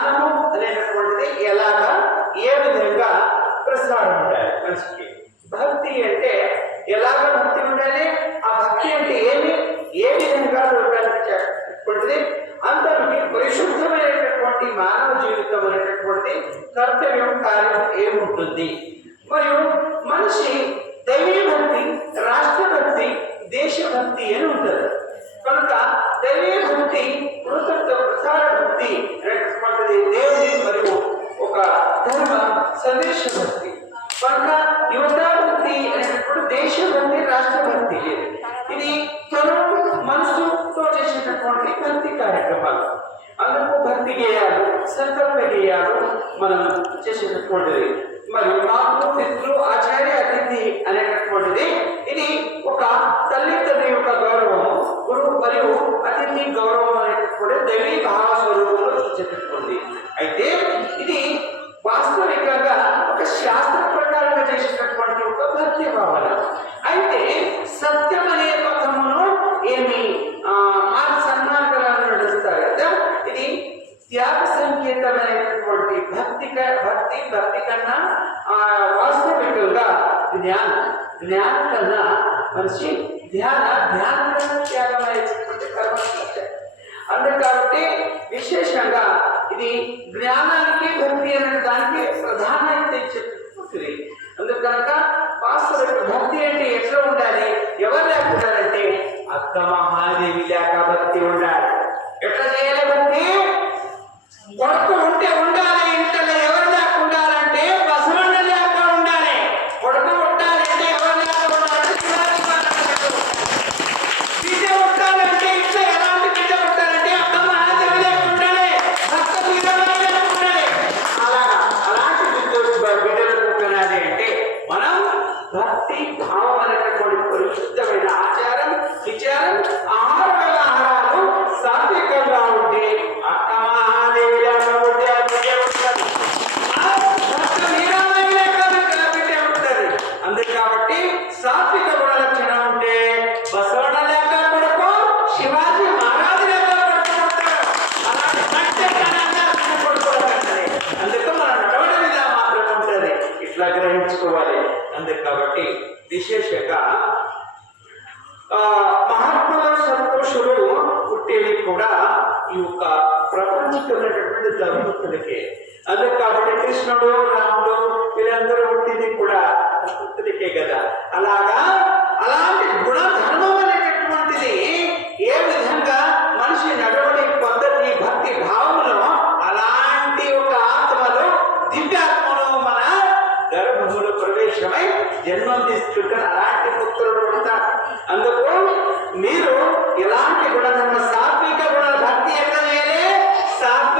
కాలము అనేటటువంటిది ఎలాగా ఏ విధంగా ప్రసారం ఉండాలి మనిషికి. భక్తి అంటే ఎలాగ భక్తి ఉండాలి? ఆ భక్తి అంటే ఏమి? ఏ విధంగా చూడటానికి అంతటి పరిశుద్ధమైనటువంటి మానవ జీవితం అనేటటువంటిది కర్తవ్యం కార్యం ఏముంటుంది? మరియు మనిషి దైవీ భక్తి రాష్ట్ర భక్తి దేశభక్తి అని ఉంటుంది. కనుక దైవీ భక్తి ಉಳಿದಂತ ಪ್ರಚಾರ ಬುದ್ಧಿ ರೆಸ್ಪಾನ್ಸಿಬಿಲಿಟಿ మహాదేవిగా కాబట్టి ఉండాలి. ఎట్లా చేయలేకుంటే కొడుకు ఉంటే ఉండాలి ఇంట్లో ఎవరు లేక ఉండాలంటే పసుమండ లేక ఉండాలి. కొడుకు ఉండాలంటే ఎవరు దాకా బిడ్డ ఉండాలంటే ఇంట్లో ఎలాంటి బిడ్డ ఉండాలంటే అమ్మ మహాదేవి లేక ఉండాలి. భక్త ఉండాలి. అలా అలాంటి బిడ్డ బిడ్డలు ఉండాలి అంటే మనం భక్తి భావ ఎట్లా గ్రహించుకోవాలి. అంతే కాబట్టి విశేషంగా మహాత్ముల సంతోషులు పుట్టేవి కూడా ఈ యొక్క ప్రపంచమైనటువంటి దంపతులకి అదే కాబట్టి కృష్ణుడు రాముడు వీళ్ళందరూ పుట్టింది కూడా దంపతులకే కదా. అలాగా? అలాంటి గుణధర్మం అనేటటువంటిది ఏ విధంగా ప్రవేశమై జన్మం తీసుకుంటారు. అలాంటి పుత్రుడు ఉంటారు. అందుకు మీరు ఇలాంటి గుణధర్మ సాత్విక గుణ భక్తి ఎక్కడ చేయలే సాత్విక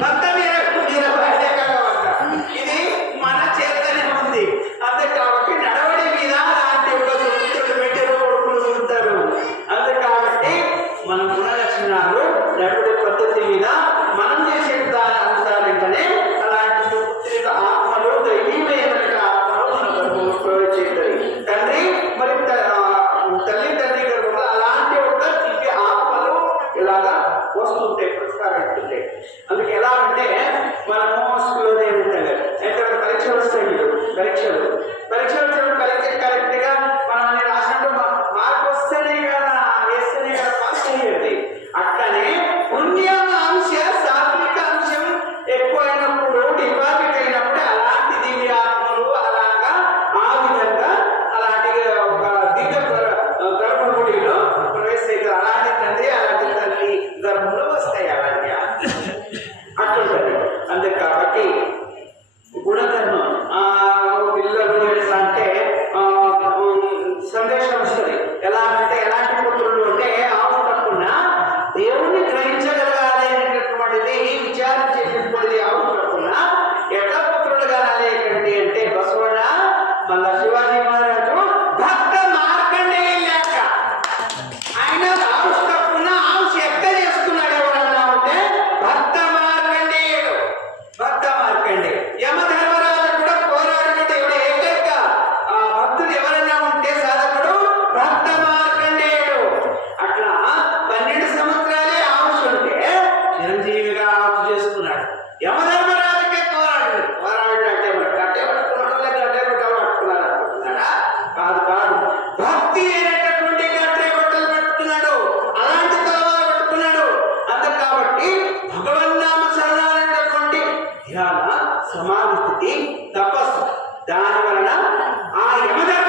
ಭಕ್ತ ಯಮದ సమాధిస్తుంది తపస్సు. దాని వలన ఆ యమధర్మ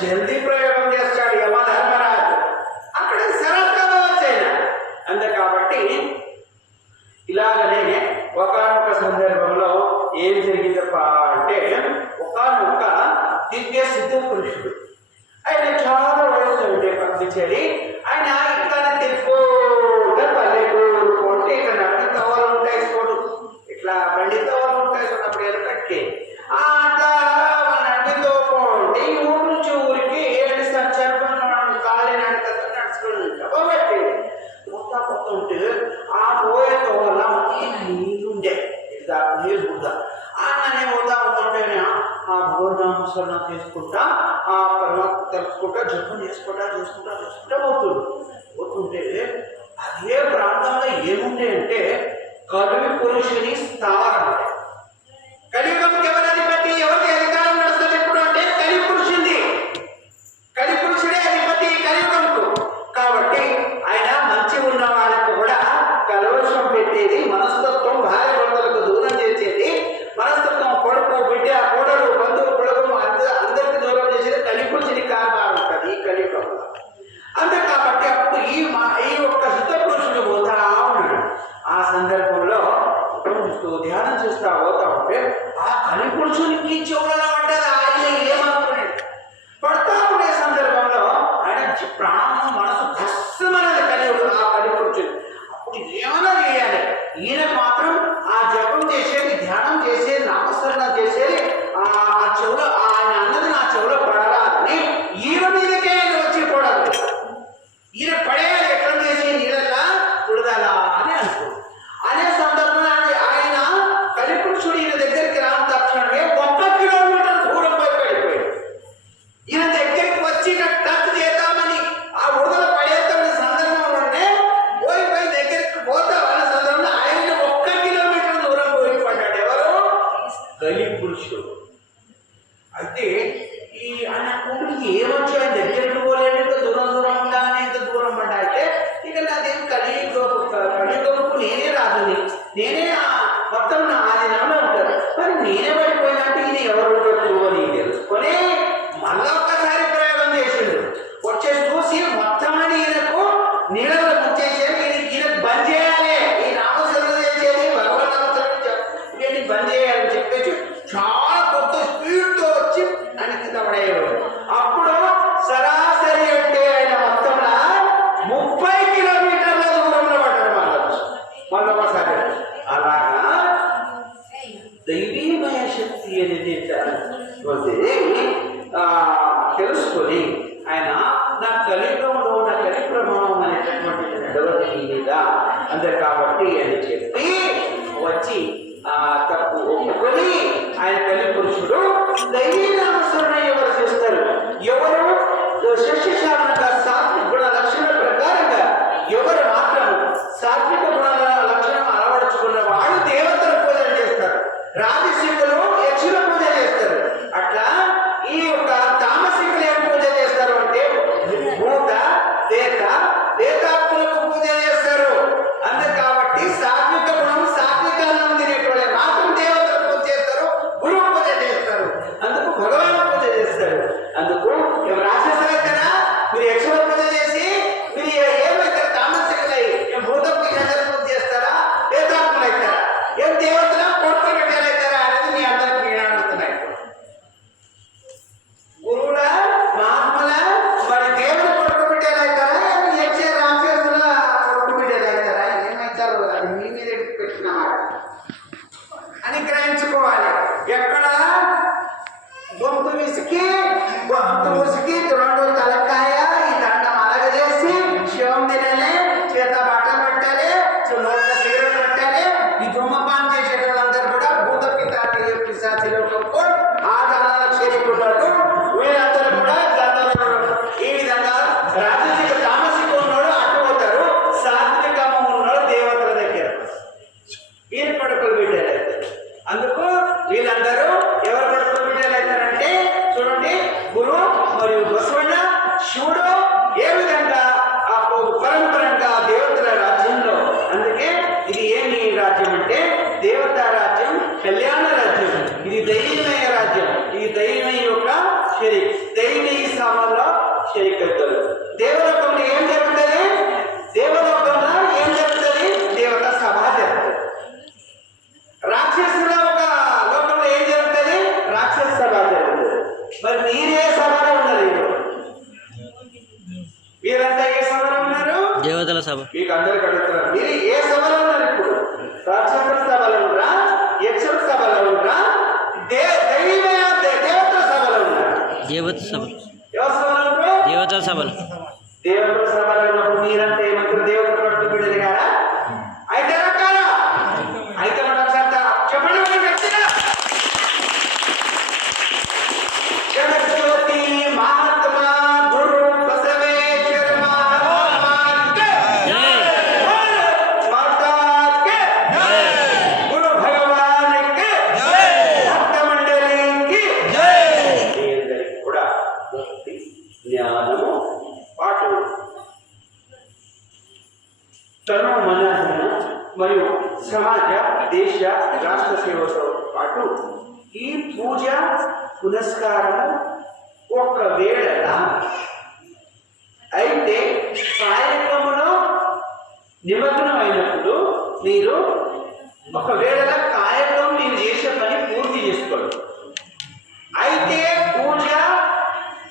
జల్దీ ప్రయోగం చేస్తాడు యమధర్మరాజు అక్కడ శరత్కథ వచ్చాయి అంతే కాబట్టి ఇలాగనే ఒకనొక సందర్భంలో ఏం జరిగిందప్ప అంటే ఒకనొక దివ్య సిద్ధ పురుషుడు ఆయన చాలా వయసు ఉంటే పంపించేది ఆ పరమాత్మ తెలుసుకుంటా జపం చేసుకుంటా చూసుకుంటా చూసుకుంటా పోతుంది. పోతుంటే అదే ప్రాంతంలో ఏముండే అంటే కరుణ పురుషుని స్థావరం కలియుగం ఇదిగా అందరు కాబట్టి అని చెప్పి చేయించుకోవాలి ఎక్కడ? గొంతు విసికి గొంతు ముసికి మీకు అందరికీ రాష్ట్ర సేవతో పాటు ఈ పూజ పునస్కారము ఒకవేళ అయితే కాయకములో నిమగ్నమైనప్పుడు మీరు ఒకవేళ కాయకం మీరు చేసే పని పూర్తి చేసుకోండి. అయితే పూజ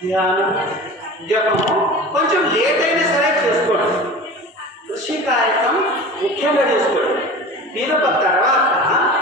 ధ్యానం జపము కొంచెం లేట్ అయినా సరే చేసుకోండి. కృషి కార్యక్రమం ముఖ్యంగా చేసుకోండి. viene para trabajar. ¿eh?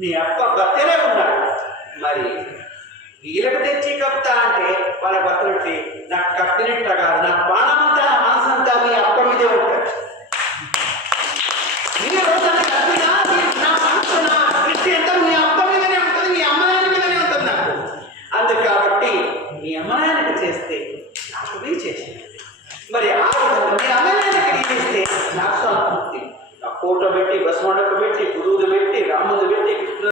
నీ అప్ప భర్తనే ఉన్నాడు మరి వీళ్ళకు తెచ్చి కప్తా అంటే వాళ్ళ భర్తలు నా కప్పినట్ట కాదు నా పానమంతా నా మనసంతా మీ అప్ప మీదే ఉంటుంది.